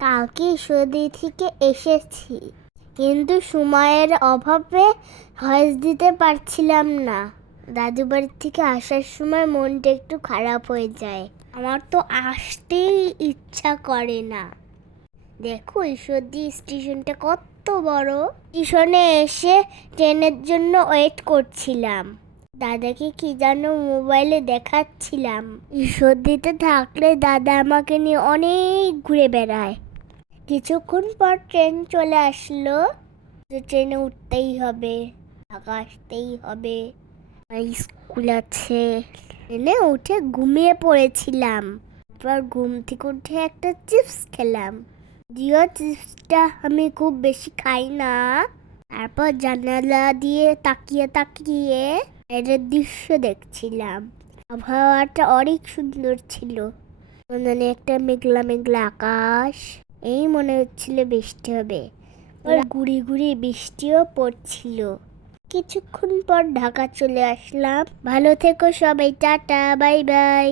কালকে সৌদি থেকে এসেছি, কিন্তু সময়ের অভাবে ভয়েস দিতে পারছিলাম না। দাদু বাড়ি থেকে আসার সময় মনটা একটু খারাপ হয়ে যায়। আমার তো আসতেই ইচ্ছা করে না। দেখো ঈশ্বরদী স্টেশনটা কত বড়। স্টেশনে এসে ট্রেনের জন্য ওয়েট করছিলাম। দাদাকে কি যেন মোবাইলে দেখাচ্ছিলাম। ঈশ্বরদীতে থাকলে দাদা আমাকে নিয়ে অনেক ঘুরে বেড়ায়। কিছুক্ষণ পর ট্রেন চলে আসলো। ট্রেনে উঠতেই হবে, ঢাকা আসতেই হবে, আর স্কুল আছে। ট্রেনে উঠে ঘুমিয়ে পড়েছিলাম। তারপর ঘুম থেকে উঠে একটা চিপস খেলাম। যদিও চিপসটা আমি খুব বেশি খাই না। তারপর জানালা দিয়ে তাকিয়ে তাকিয়ে এর দৃশ্য দেখছিলাম। আবহাওয়াটা অনেক সুন্দর ছিল। মানে একটা মেঘলা মেঘলা আকাশ। এই মনে হচ্ছিল বৃষ্টি হবে। আর গুড়ি গুড়ি বৃষ্টিও পড়ছিল। কিছুক্ষণ পর ঢাকা চলে আসলাম। ভালো থেকো সবাই, টাটা, বাই বাই।